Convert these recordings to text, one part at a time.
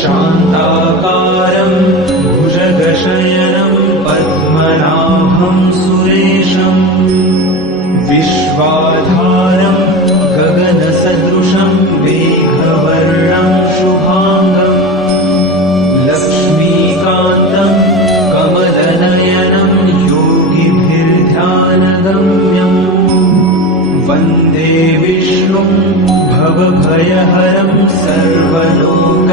शान्ताकारं भुजगशयनं पद्मनाभं सुरेशं विश्वाधारं गगनसदृशं मेघवर्णं शुभांगं लक्ष्मीकान्तं कमलनयनं योगिभिर्ध्यानगम्यं वन्दे विष्णुं भवभयहरं सर्वलोकैकनाथम्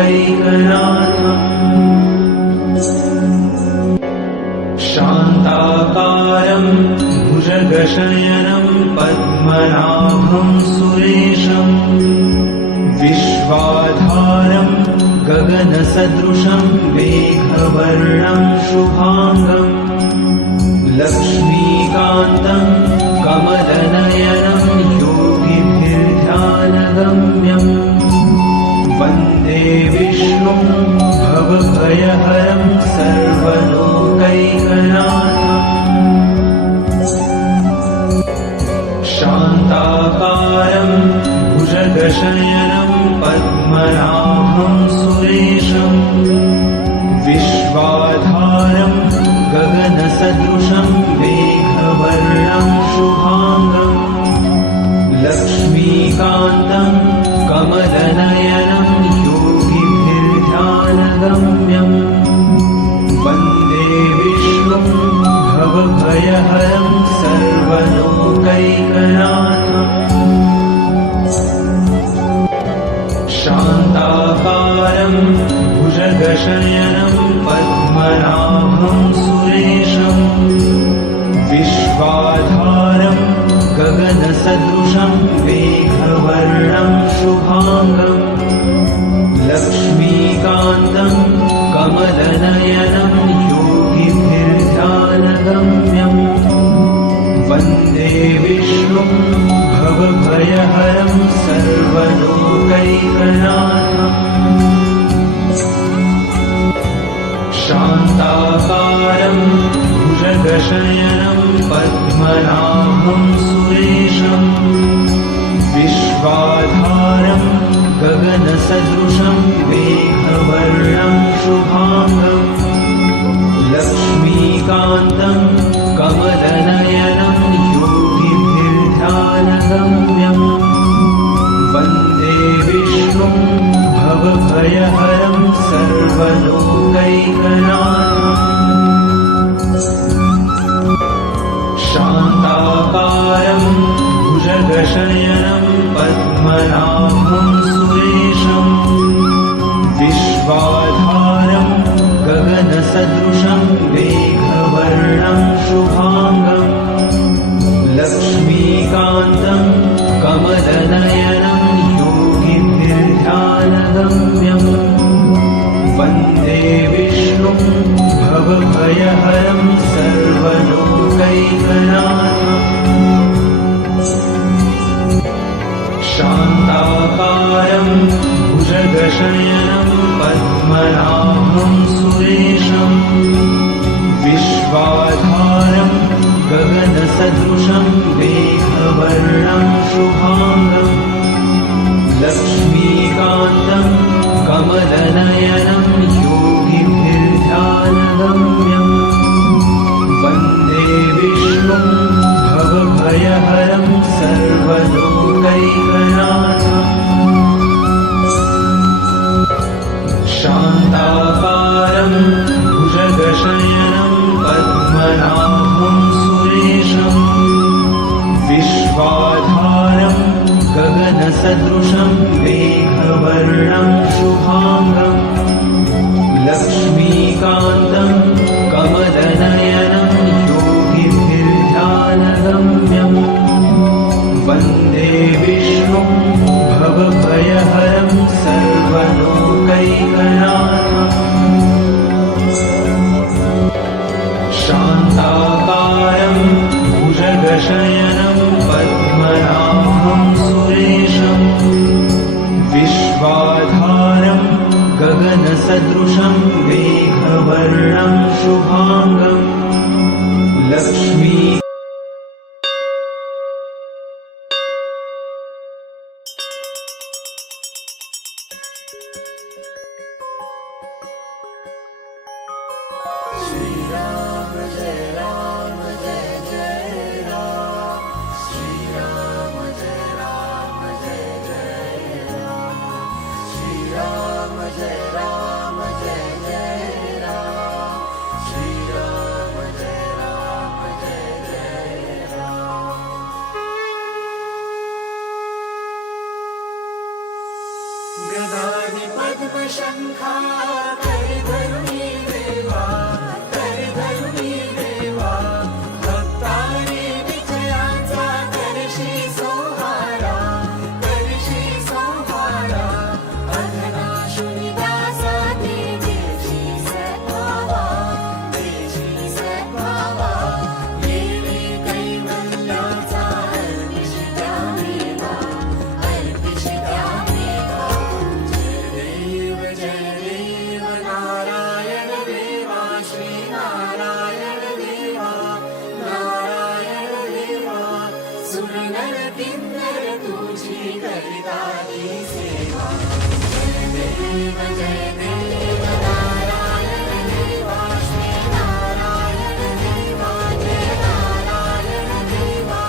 शान्ताकारं भुजगशयनं पद्मनाभं सुरेशं विश्वाधारं गगनसदृशं मेघवर्णं शुभांगं लक्ष्मीकान्तं कमलनयनं योगिभिर्ध्यानगम्यं वन्दे विष्णुं भवभयहरं सर्वलोकैकनाथम् शान्ताकारं भुजगशयनं पद्मनाभं सुरेशं विश्वाधारं गगनसदृशं मेघवर्णं शुभांगं लक्ष्मीकान्तं कमलनयनं योगिभिर्ध्यानगम्यं वन्दे विष्णुं भवभयहरं सर्वलोकैकनाथम् शान्ताकारं भुजगशयनं पद्मनाभं सुरेशं विश्वाधारं गगनसदृशं मेघवर्णं शुभांगं लक्ष्मीकान्तं कमलनयनं योगिभिर्ध्यानगम्यं वन्दे विष्णुं भवभयहरं सर्वलोकैकनाथम् शान्ताकारं भुजगशयनं पद्मनाभं सुरेशं विश्वाधारं गगनसदृशं मेघवर्णं शुभांगं लक्ष्मीकान्तं कमलनयनं योगिभिर्ध्यानगम्यं वन्दे विष्णुं भवभयहरं सर्वलोकैकनाथम् शान्ताकारं भुजगशयनं पद्मनाभं सुरेशं विश्वाधारं गगनसदृशं मेघवर्णं शुभांगं लक्ष्मीकान्तं कमलनयनं योगिभिर्ध्यानगम्यं वन्दे विष्णुं भवभयहरं सर्वलोकैकनाथम् शान्ताकारं भुजगशयनं पद्मनाभं सुरेशं विश्वाधारं गगनसदृशं मेघवर्णं शुभांगं लक्ष्मीकान्तं कमलनयनं योगिभिर्ध्यानगम्यं वन्दे विष्णुं भवभयहरं सर्वलोकैकनाथम् शान्ताकारं भुजगशयनं पद्मनाभं सुरेशं विश्वाधारं गगनसदृशं मेघवर्णं शुभांगं लक्ष्मीकान्तं कमलनयनं योगिभिर्ध्यानगम्यं वन्दे विष्णुं भवभयहरं सर्वलोकैकनाथम् शान्ताकारं भुजगशयनं पद्मनाभं सुरेशं विश्वाधारं गगनसदृशं मेघवर्णं शुभांगं लक्ष्मी पद्मशंखा करी धरुणी देवा, करी धरुणी देवा. भक्तांनी विजयाचा करशी सोहारा, करशी सोहारा. अधनाशुनी दासा देशी सद्भावा, देशी सद्भावा. येणे कैवल्याचा अर्पिष द्यावेला, अर्पिष द्यावेला. जय देव नारायण देवा, श्री नारायण देवा, नारायण देवा. सुरनर किन्नर तुझी करिताती सेवा. जय देव नारायण देवा, श्री नारायण देवा, जय नारायण देवा.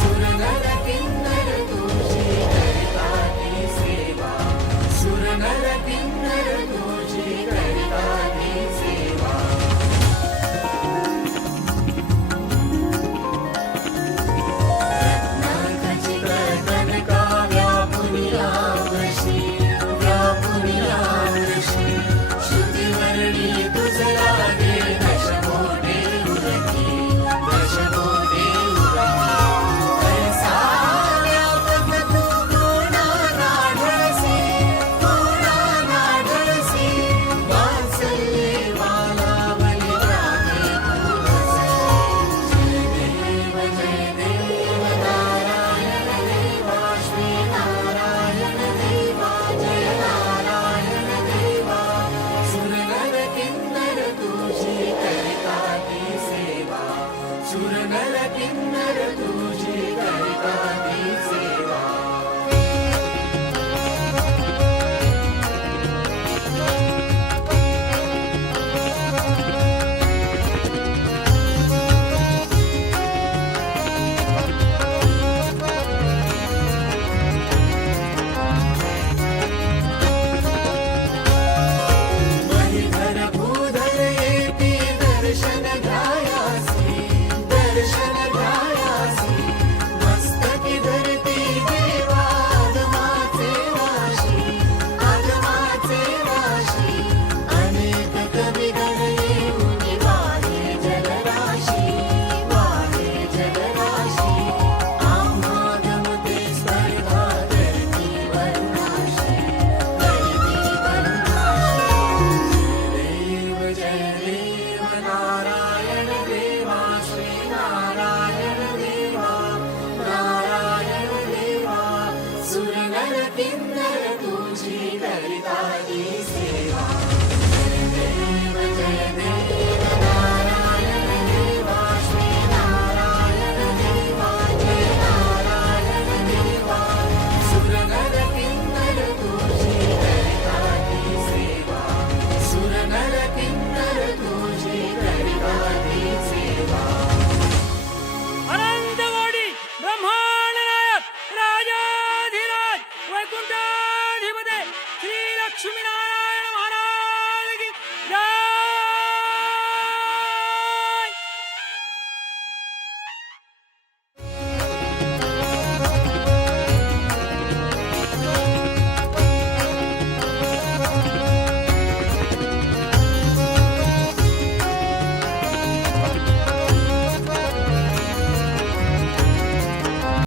सुरनर किन्नर तुझी करिताती सेवा, सुरनर किन्नर